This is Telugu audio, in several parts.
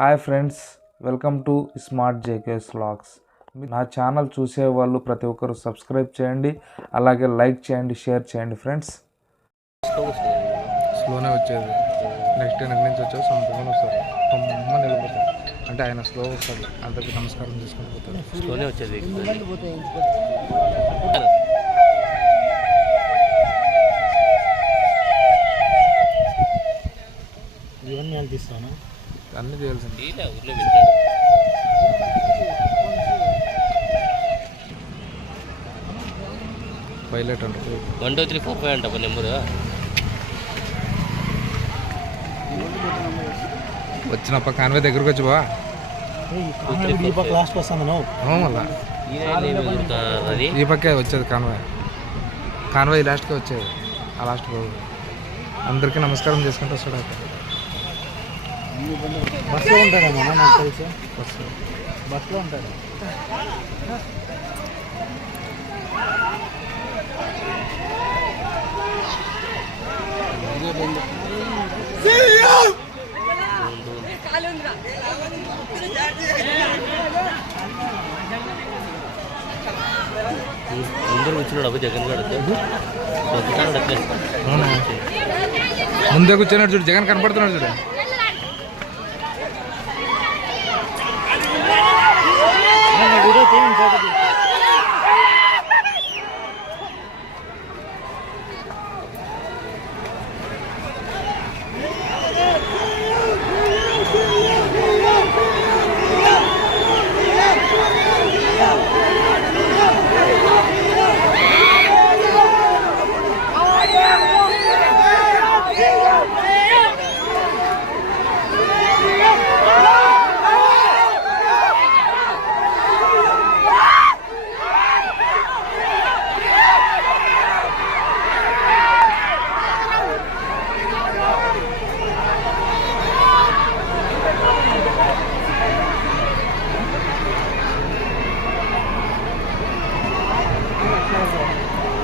Hi friends, welcome to smart JKS vlogs. నా ఛానల్ చూసే వాళ్ళు ప్రతి ఒక్కరు సబ్స్క్రైబ్ చేయండి, అలాగే లైక్ చేయండి, షేర్ చేయండి ఫ్రెండ్స్. స్లోనే వచ్చేది, నెక్స్ట్ వెనక నుంచి వచ్చేది సంపూర్ణ వస్తారు, తొమ్మ నిలబడతారు. అంటే ఆయన స్లో వస్తాడు, అందరికి నమస్కారం తీసుకొని పోతాడు. స్లోనే వచ్చేది. ఇవన్నీ తీస్తాను, అన్నీ చేయాల్సింది. ఊర్లో పెట్టాడు. పైలట్ అంటే 1 2 3 4 5 అంట నెంబరు. వచ్చినప్ప కాన్వే దగ్గరకు వచ్చి బా లాస్ట్ వస్తుంది మళ్ళా అది ఈ పక్కే వచ్చేది కాన్వాయ్ లాస్ట్కే వచ్చేది. ఆ లాస్ట్ బాబు అందరికీ నమస్కారం చేసుకుంటూ వస్తాడు. అయితే బస్సులో ఉంటాడమ్మా, నాకు తెలుసు. బస్సులో ఉంటాడు. అందరూ వచ్చినాడు అబ్బాయి జగన్ గారు. ముందే కూర్చున్నాడు చూడు, జగన్ కనపడుతున్నాడు చూడు.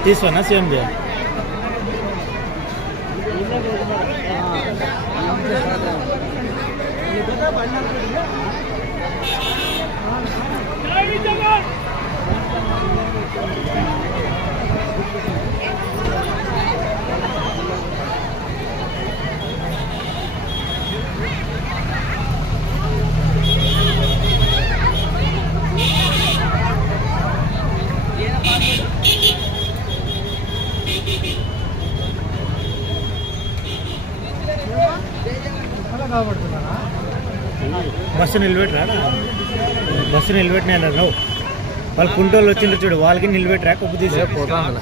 తీసుకున్నా సేమ్ డే బస్సు నిలబెట్టరా, బస్సు నిలబెట్టిన నువ్వు వాళ్ళు కుంటోళ్ళు వచ్చిండ్రు చూడు, వాళ్ళకి నిలబెట్టరా కొప్పు తీసి పోతాను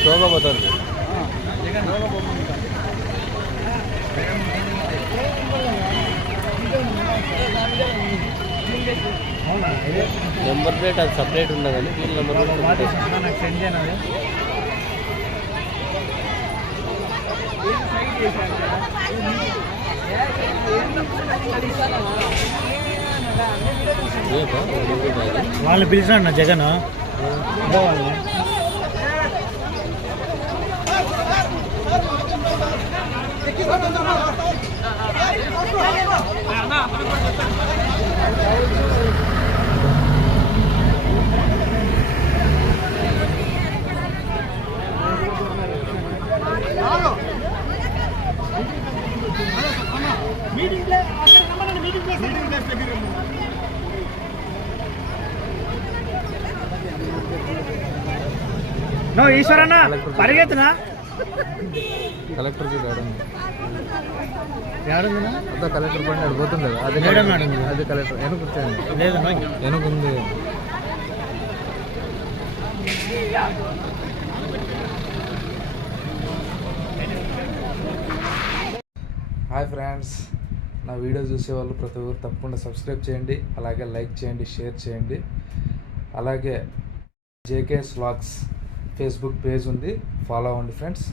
స్లోగా పోతాను. నెంబర్ ప్లేట్ అది సపరేట్ ఉన్నదని వీళ్ళ నెంబర్ ప్లేట్ నాకు సెండ్ చేయను. వాళ్ళని పిలిచినాడు నా జగన్ వాళ్ళని. నో ఈశ్వరన్న పరిగెత్తునా కలెక్టర్ ఎవరుందా అదే కలెక్టర్ బండి అడిపోతుంది కదా, అది అది కలెక్టర్ వెనుకుంటుంది. లేదు వెనుకుంది. హాయ్ ఫ్రెండ్స్, నా వీడియో చూసే వాళ్ళు ప్రతి ఒక్కరు తప్పకుండా సబ్స్క్రైబ్ చేయండి, అలాగే లైక్ చేయండి, షేర్ చేయండి. అలాగే జేకేఎస్ వ్లాగ్స్ ఫేస్బుక్ పేజ్ ఉంది, ఫాలో అవ్వండి ఫ్రెండ్స్.